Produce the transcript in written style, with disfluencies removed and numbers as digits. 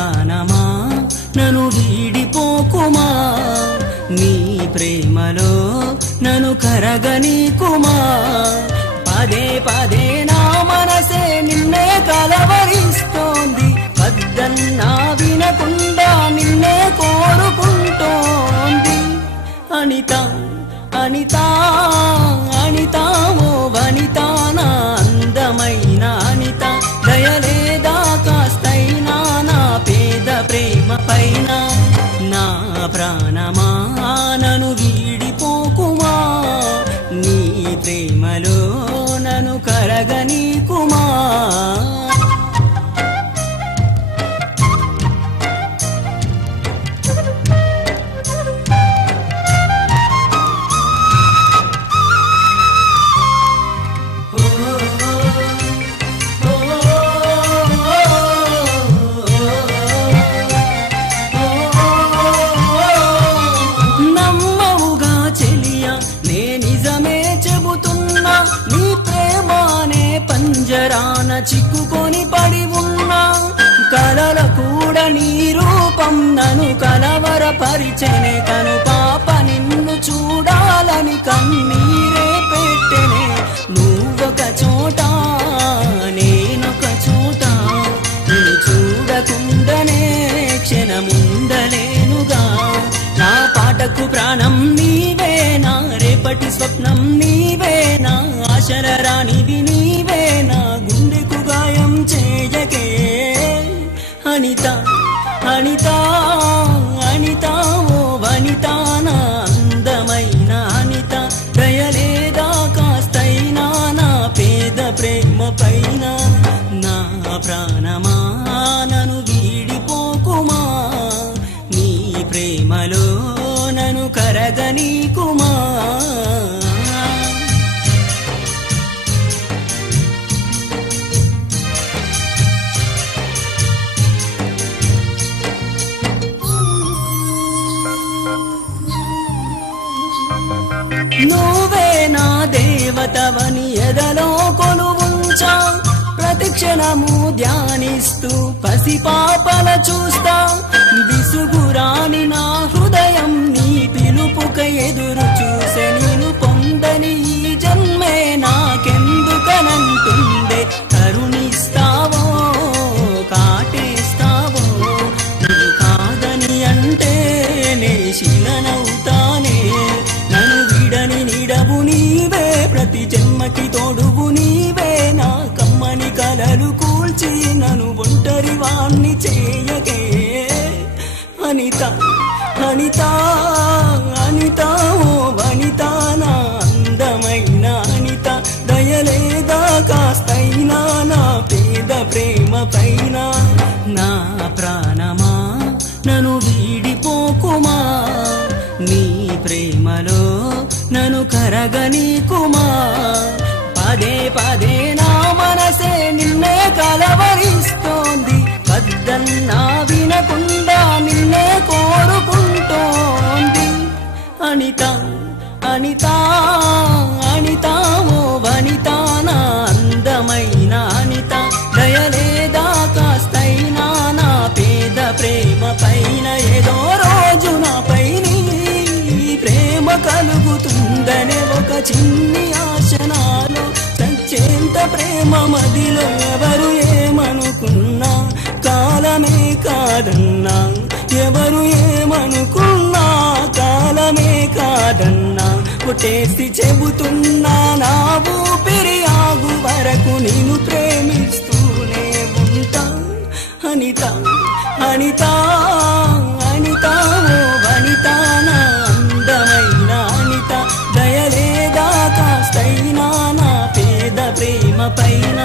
ప్రాణమా నన్ను వీడిపోకుమా, నీ ప్రేమలో నన్ను కరగనీకుమా. పదే పదే నా మనసే నిన్నే కలవరిస్తోంది, వద్దన్నా వినకుండా నిన్నే కోరుకుంటోంది. అనిత అనిత అనిత ఓ వనిత, నా అందమైన అనిత, దయలేదా కాస్తైనా నా పేద ప్రేమ పైన. నా ప్రాణమా నన్ను వీడిపోకుమా, నీ ప్రేమలో నన్ను కరగనీకుమా. నీ ప్రేమానే పంజరాన చిక్కుకొని పడి ఉన్నా, కలల కూడా నీ రూపం నన్ను కలవరపరిచెనే. కను పాప నిన్ను చూడాలని కన్నీరే పెట్టెనే. నువ్వొక చోట నేనొక చోట, నిన్ను చూడకుండానే క్షణముండలేనుగా. నా పాటకు ప్రాణం నీవే, నా రేపటి స్వప్నం నీవే, నా ఆశల రాణివి నీవే, నా గుండెకు గాయం చేయకే. అనిత అనిత అనిత ఓ వనిత, నా అందమైన అనిత, దయలేదా కాస్తైనా నా పేద ప్రేమ పైన. నా ప్రాణమా నన్ను వీడిపోకుమా, నీ ప్రేమలో నన్ను కరగనీకుమా. నువ్వే నా దేవతవని ఎదలో కొలువుంచా, ప్రతిక్షణము ధ్యానిస్తూ పసిపాపల చూస్తా. విసుగురాని నా హృదయం నీ పిలుపుకై ఎదురు చూసే, నేను పొందని ఈ జన్మే నాకెందుకనంటుందే. కరుణిస్తావో కాటేస్తావో, నువ్వు కాదని అంటే నే శిలనవుతానే. నన్ను విడని నీడవు నీవే, ప్రతి జన్మకి తోడువు నీవే, నా కమ్మని కలలు కూల్చి నన్ను ఒంటరి వాణ్ణి చేయకే. అనిత అనిత అనిత ఓ వనిత, నా అందమైన అనిత, దయలేదా కాస్తైనా నా పేద ప్రేమ పైన. నా ప్రాణమా నన్ను వీడిపోకుమా, నీ ప్రేమలో నన్ను కరగనీకుమా. పదే పదే నా మనసే నిన్నే కలవరిస్తోంది, వద్దన్నా వినకుండా నిన్నే కోరుకుంటోంది. అనిత అనిత అనిత ఓ వనిత, నా అందమైన అనిత, దయలేదా కాస్తైనా నా పేద ప్రేమ పైన. ఏదో రోజు నాపై నీ ప్రేమ కలుగుతుందనే ఒక చిన్ని ఆశ నాలో, చచ్చేంత ప్రేమ మదిలో ఎవరు ఏమనుకున్నా కాలమే కాదన్నా. ఎవరు ఏమనుకున్నా కాలమే కాదన్నా. కొట్టేసి చెబుతున్నా నా ఊపిరి ఆగు వరకు నిన్ను ప్రేమిస్తూనే ఉంటా. అనిత అనిత అనిత ఓ వనిత, నా అందమైన అనిత, దయలేదా కాస్తైనా నా పేద ప్రేమ పైన.